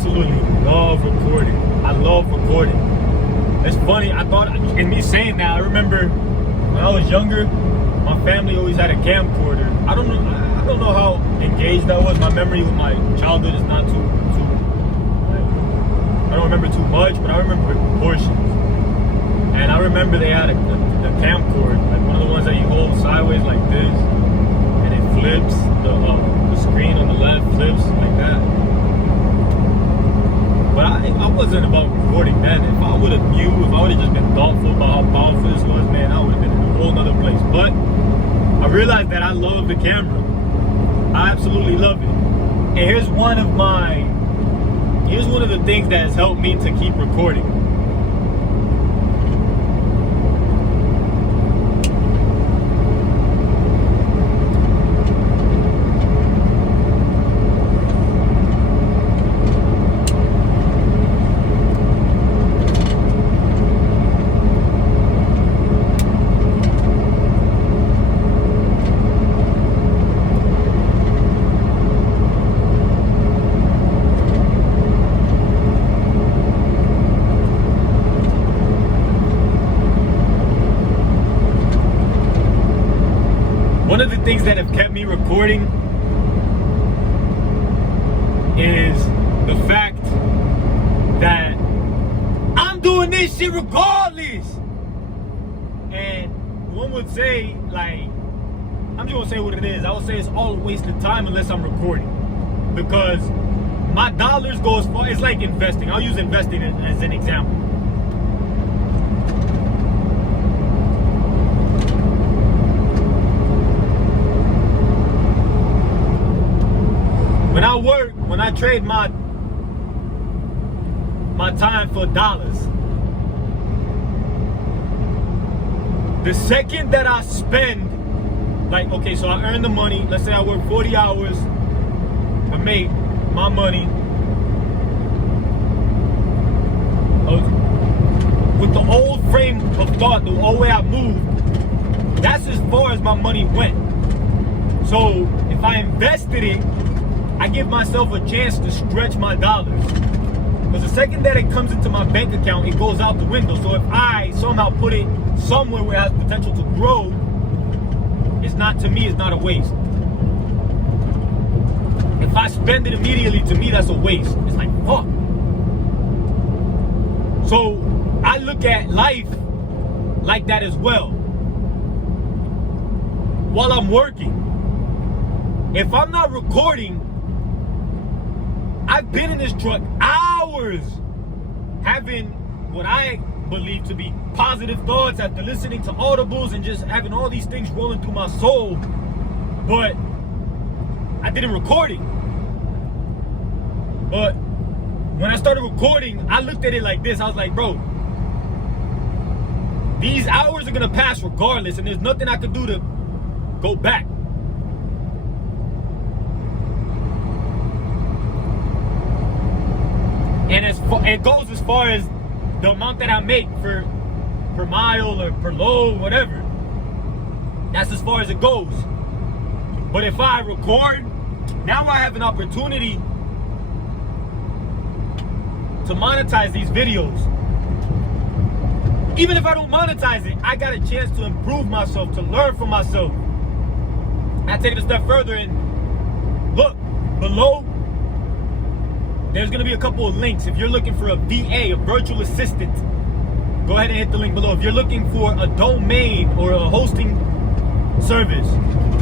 absolutely love recording. I love recording. It's funny, in me saying that, I remember when I was younger, my family always had a camcorder. I don't know how engaged that was. My memory with my childhood is not too like, I don't remember too much, but I remember portions. And I remember they had a camcorder, like one of the ones that you hold sideways like this, and it flips, the screen on the left flips like that. But I wasn't about recording then. If I would have just been thoughtful about how powerful this was, man, I would have been in a whole nother place. But I realized that I love the camera. I absolutely love it. And here's one of the things that has helped me to keep recording. One of the things that have kept me recording is the fact that I'm doing this shit regardless. And one would say, like, I'm just gonna say what it is. I would say it's all a waste of time unless I'm recording. Because my dollars go as far, it's like investing. I'll use investing as an example. When I trade my time for dollars, the second that I spend, like, okay, so I earn the money, let's say I work 40 hours, I make my money, with the old frame of thought, the old way I moved, that's as far as my money went. So if I invested it, I give myself a chance to stretch my dollars. Because the second that it comes into my bank account, it goes out the window. So if I somehow put it somewhere where it has potential to grow, it's not a waste. If I spend it immediately, to me, that's a waste. It's like, fuck. So I look at life like that as well. While I'm working, if I'm not recording, I've been in this truck hours having what I believe to be positive thoughts after listening to audibles and just having all these things rolling through my soul, but I didn't record it. But when I started recording, I looked at it like this. I was like, bro, these hours are gonna pass regardless, and there's nothing I could do to go back. And it goes as far as the amount that I make per mile or per load, whatever. That's as far as it goes. But if I record, now I have an opportunity to monetize these videos. Even if I don't monetize it, I got a chance to improve myself, to learn from myself. I take it a step further and look below. There's going to be a couple of links. If you're looking for a VA, a virtual assistant, go ahead and hit the link below. If you're looking for a domain or a hosting service,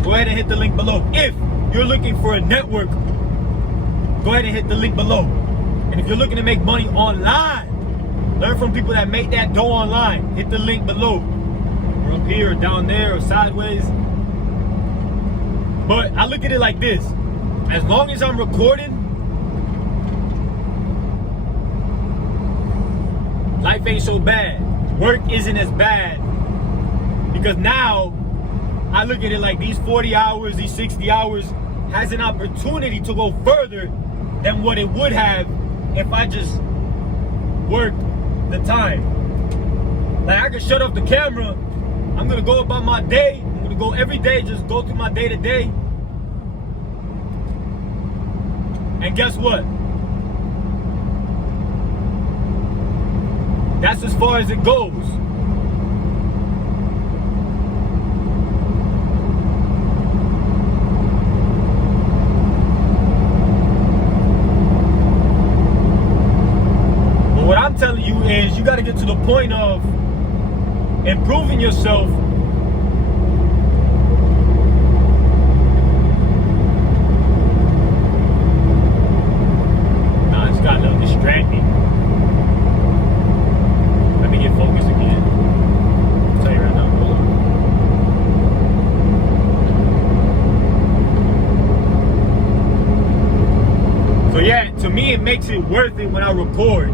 go ahead and hit the link below. If you're looking for a network, go ahead and hit the link below. And if you're looking to make money online, learn from people that make that dough online, hit the link below. Or up here or down there or sideways. But I look at it like this. As long as I'm recording, life ain't so bad. Work isn't as bad. Because now, I look at it like these 40 hours, these 60 hours has an opportunity to go further than what it would have if I just worked the time. Like, I could shut off the camera. I'm gonna go about my day. I'm gonna go every day, just go through my day to day. And guess what? That's as far as it goes. But what I'm telling you is you got to get to the point of improving yourself. Nah, it's got a little distracting. Let me get focused again. I'll tell you right now. Hold on. So yeah, to me it makes it worth it when I record.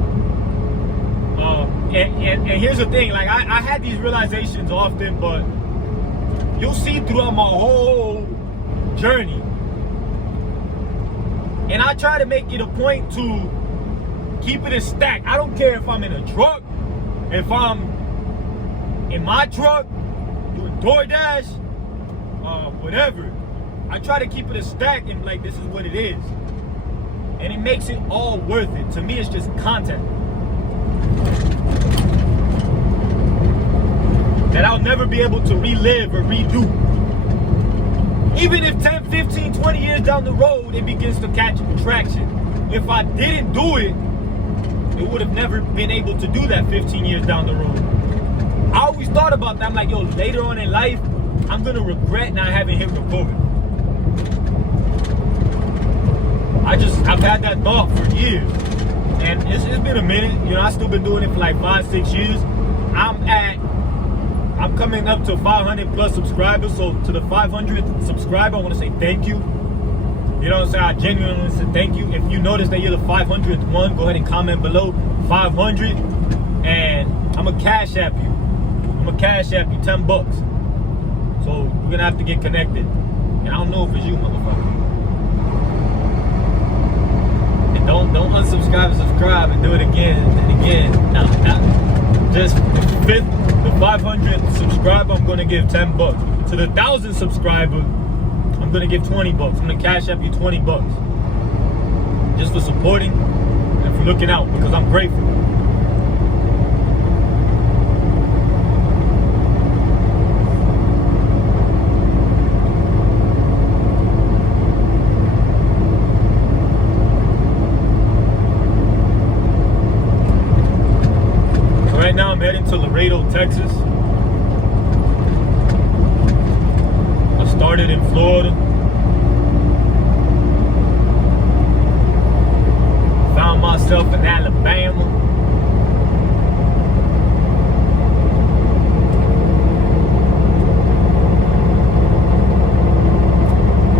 And here's the thing, like I had these realizations often, but you'll see throughout my whole journey. And I try to make it a point to keep it in stack. I don't care if I'm in a truck, if I'm in my truck, doing DoorDash, whatever. I try to keep it a stack and like, this is what it is. And it makes it all worth it. To me, it's just content that I'll never be able to relive or redo. Even if 10, 15, 20 years down the road, it begins to catch traction. If I didn't do it, it would have never been able to do that 15 years down the road. I always thought about that. I'm like, yo, later on in life, I'm gonna regret not having hit record. I've had that thought for years. And it's been a minute. You know, I've still been doing it for like 5, 6 years. I'm coming up to 500 plus subscribers. So to the 500th subscriber, I want to say thank you. You know what I'm saying? I genuinely say thank you. If you notice that you're the 500th one, go ahead and comment below 500. And I'm going to cash app you. I'm going to cash app you $10. So we're going to have to get connected. And I don't know if it's you, motherfucker. And don't unsubscribe and subscribe and do it again and again. No, not just the 500th subscriber, I'm going to give $10. To the 1,000 subscriber, I'm going to give $20. I'm going to cash up you $20. Just for supporting and for looking out, because I'm grateful. Right now I'm heading to Laredo, Texas. I started in Florida. Found myself in Alabama.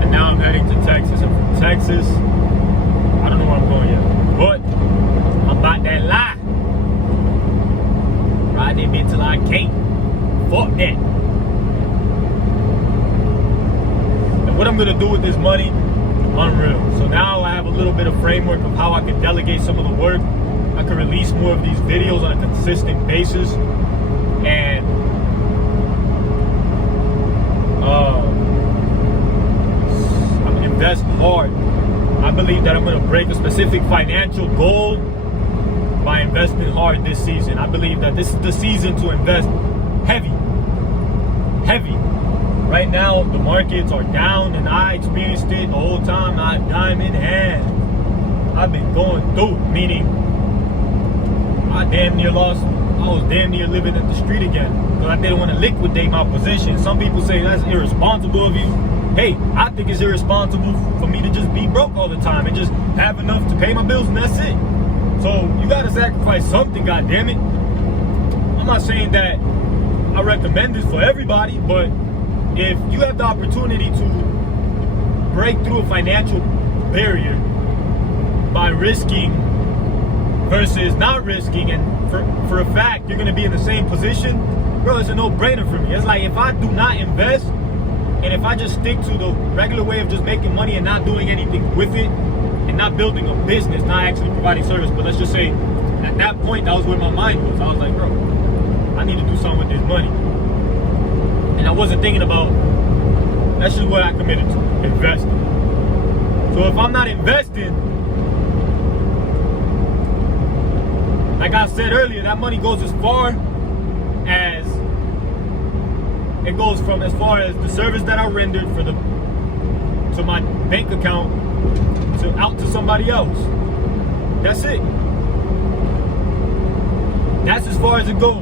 And now I'm heading to Texas. And from Texas, I don't know where I'm going yet, but I'm about that life. Ride that bitch till I can't. Fuck that. And what I'm gonna do with this money, unreal. So now I have a little bit of framework of how I can delegate some of the work. I can release more of these videos on a consistent basis. And I'm gonna invest hard. I believe that I'm gonna break a specific financial goal by investing hard this season. I believe that this is the season to invest heavy. Right now, the markets are down, and I experienced it the whole time. I dime in hand. I've been going through it, meaning I was damn near living at the street again because I didn't want to liquidate my position. Some people say that's irresponsible of you. Hey, I think it's irresponsible for me to just be broke all the time and just have enough to pay my bills, and that's it. So you gotta sacrifice something, goddammit. I'm not saying that I recommend this for everybody, but if you have the opportunity to break through a financial barrier by risking versus not risking, and for a fact you're gonna be in the same position, bro, it's a no-brainer for me. It's like if I do not invest, and if I just stick to the regular way of just making money and not doing anything with it, and not building a business, not actually providing service, but let's just say at that point that was where my mind was. I was like, bro, I need to do something with this money. And I wasn't thinking about, that's just what I committed to, investing. So if I'm not investing, like like I said earlier, that money goes as far as it goes from as far as the service that I rendered for to my bank account to out to somebody else. That's it. That's as far as it goes.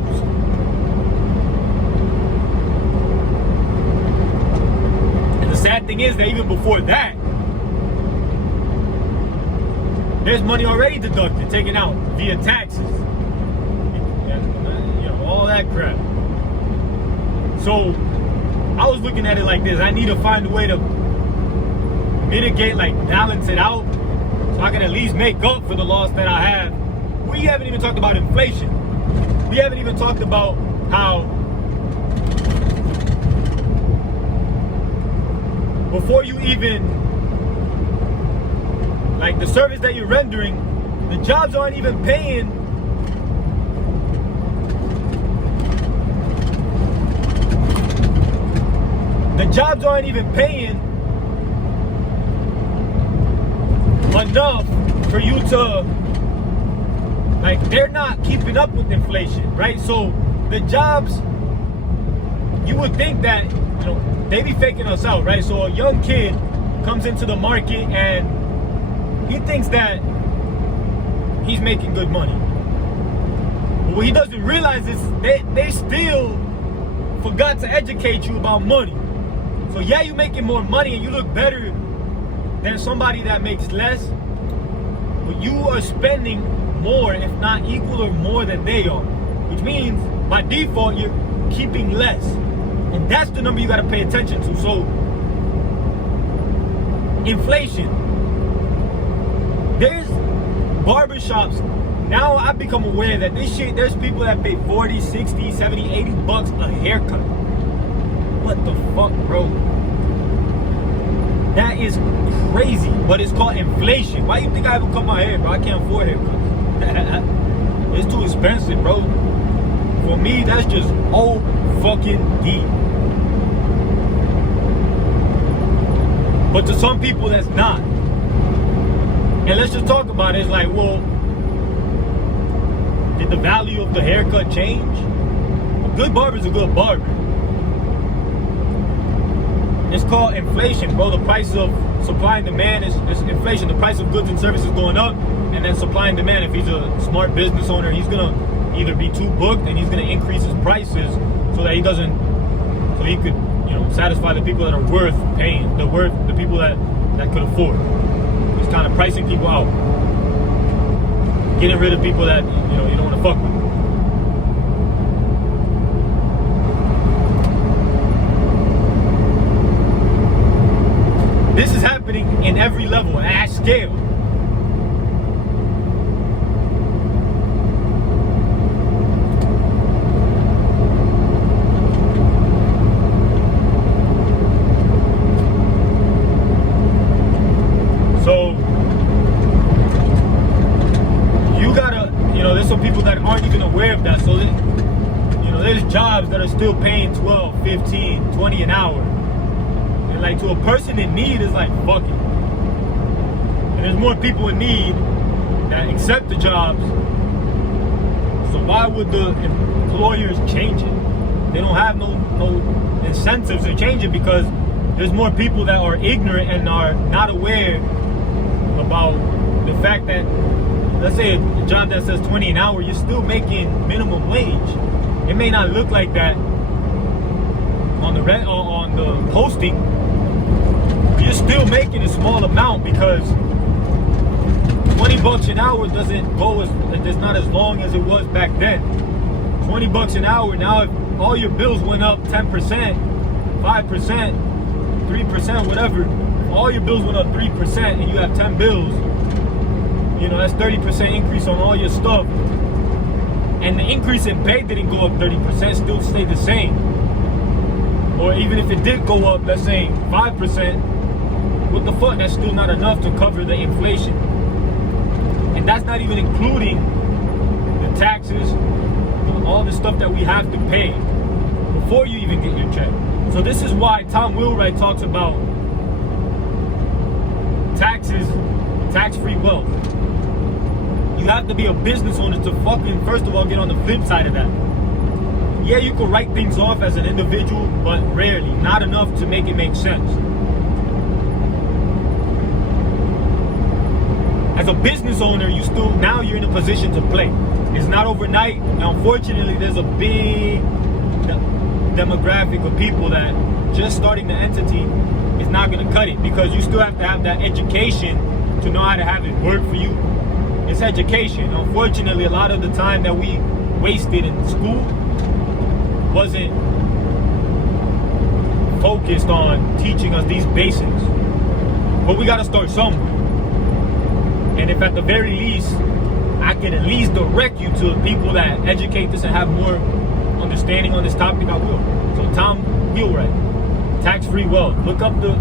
And the sad thing is that even before that, there's money already deducted, taken out via taxes. You know, all that crap. So I was looking at it like this. I need to find a way to mitigate, like balance it out, so I can at least make up for the loss that I have. We haven't even talked about inflation. We haven't even talked about how before you even, like the service that you're rendering, the jobs aren't even paying enough for you to, like, they're not keeping up with inflation, right? So the jobs, you would think that, you know, they be faking us out, right? So a young kid comes into the market and he thinks that he's making good money. But what he doesn't realize is they still forgot to educate you about money. So yeah, you're making more money and you look better than somebody that makes less, but you are spending more, if not equal or more than they are, which means by default you're keeping less, and that's the number you got to pay attention to. So inflation, there's barbershops now. I've become aware that this shit, there's people that pay 40, 60, 70, 80 bucks a haircut. What the fuck, bro? That is crazy, but it's called inflation. Why do you think I haven't cut my hair, bro? I can't afford haircuts. It's too expensive, bro. For me, that's just old fucking deep. But to some people, that's not. And let's just talk about it. It's like, well, did the value of the haircut change? A good barber's a good barber. It's called inflation, bro. The price of supply and demand is inflation. The price of goods and services going up, and then supply and demand. If he's a smart business owner, he's gonna either be too booked and he's gonna increase his prices so that he could, you know, satisfy the people that are worth paying, the people that could afford. He's kind of pricing people out, getting rid of people that, you know, you don't want to fuck with. This is happening in every level, at scale. So, you gotta, you know, there's some people that aren't even aware of that. So, you know, there's jobs that are still paying 12, 15, 20 an hour. Like, to a person in need, is like, fuck it. And there's more people in need that accept the jobs. So why would the employers change it? They don't have no incentives to change it, because there's more people that are ignorant and are not aware about the fact that, let's say a job that says 20 an hour, you're still making minimum wage. It may not look like that on the posting. You're still making a small amount, because 20 bucks an hour doesn't go it's not as long as it was back then. 20 bucks an hour, now if all your bills went up 10%, 5%, 3%, whatever, if all your bills went up 3% and you have 10 bills, you know, that's 30% increase on all your stuff. And the increase in pay didn't go up 30%, still stayed the same. Or even if it did go up, let's say 5%, what the fuck? That's still not enough to cover the inflation. And that's not even including the taxes, all the stuff that we have to pay before you even get your check. So this is why Tom Wheelwright talks about taxes, tax-free wealth. You have to be a business owner to fucking, first of all, get on the flip side of that. Yeah, you can write things off as an individual, but rarely. Not enough to make it make sense. As a business owner, now you're in a position to play. It's not overnight. Unfortunately, there's a big demographic of people that just starting the entity is not going to cut it, because you still have to have that education to know how to have it work for you. It's education. Unfortunately, a lot of the time that we wasted in school wasn't focused on teaching us these basics. But we got to start somewhere. And if at the very least, I can at least direct you to people that educate this and have more understanding on this topic, I will. So Tom Wheelwright, tax-free wealth. Look up the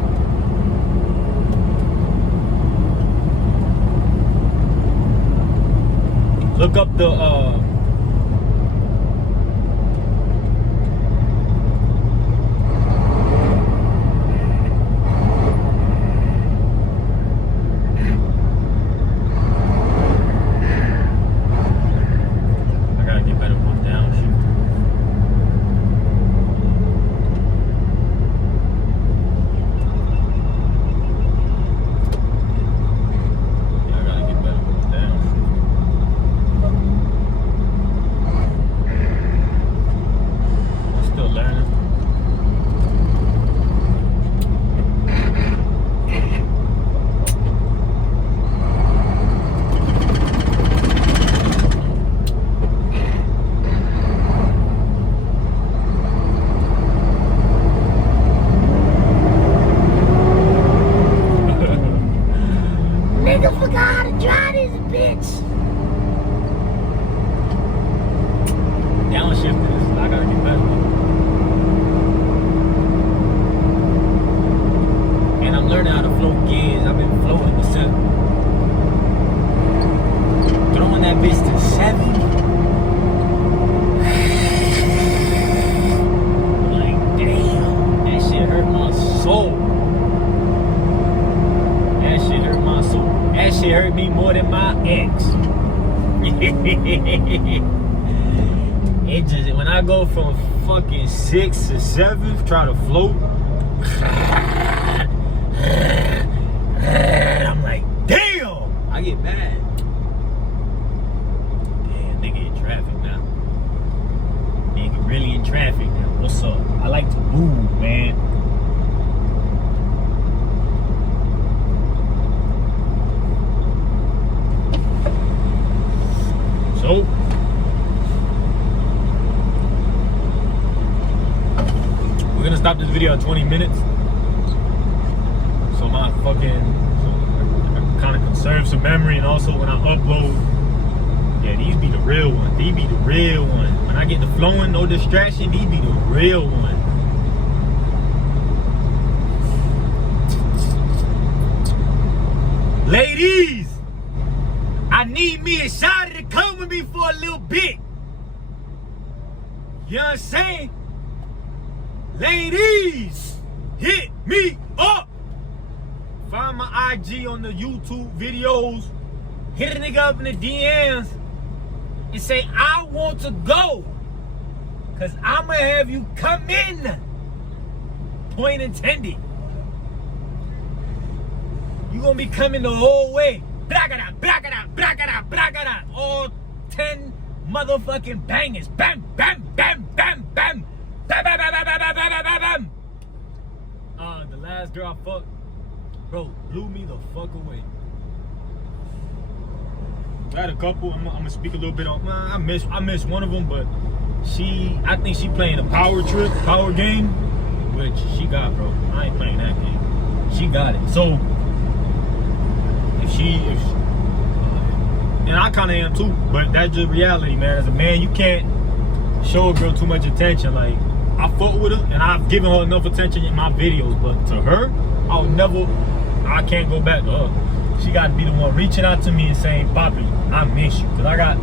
hurt me more than my ex. It just, when I go from fucking 6th to 7th, try to float, I'm like, damn, I get mad. Damn, nigga in traffic now. Nigga really in traffic now. What's up? I like to move, man. So, we're gonna stop this video at 20 minutes. So my I kind of conserve some memory, and also when I upload, yeah, these be the real ones. These be the real ones. When I get the flowing, no distraction, these be the real ones. Ladies, I need me a shot to come with me for a little bit. You know what I'm saying? Ladies, hit me up. Find my IG on the YouTube videos. Hit a nigga up in the DMs and say, I want to go. Cause I'ma have you come in. Point intended. You gonna be coming the whole way. Blagada, blagada, blagada, blagada. All 10 motherfucking bangers. Bam, bam, bam, bam, bam. Bam, bam, bam, bam, bam, bam, bam, bam. The last girl I fucked, bro, blew me the fuck away. I had a couple. I'm gonna speak a little bit on. I missed one of them, but I think she playing a power game, which she got, bro. I ain't playing that game. She got it. So and I kind of am too, but that's just reality, man. As a man, you can't show a girl too much attention. Like, I fuck with her, and I've given her enough attention in my videos, but to her, I can't go back to her. She got to be the one reaching out to me and saying, Papi, I miss you. Because I got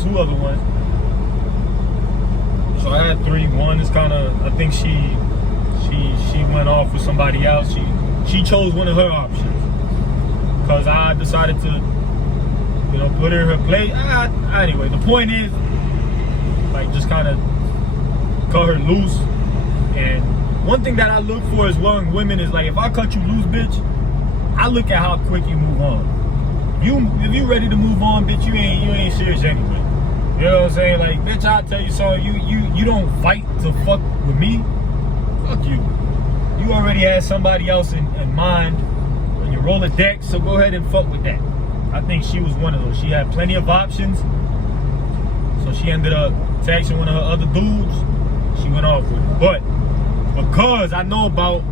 2 other ones. So I had 3. One is kind of, I think she went off with somebody else. She chose one of her options. Because I decided to, know, put her in her place. Anyway, the point is, like, just kind of cut her loose. And one thing that I look for as well in women is, like, if I cut you loose, bitch, I look at how quick you move on. If you ready to move on, bitch, you ain't serious anyway. You know what I'm saying? Like, bitch, I'll tell you something. You don't fight to fuck with me. Fuck you. You already had somebody else in mind when you roll a deck, so go ahead and fuck with that. I think she was one of those. She had plenty of options, so she ended up texting one of her other dudes. She went off with it. But because I know about,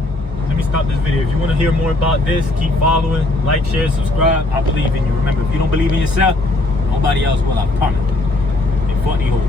let me stop this video. If you want to hear more about this, keep following, like, share, subscribe. I believe in you. Remember, if you don't believe in yourself, nobody else will, I promise. They fuck the whole.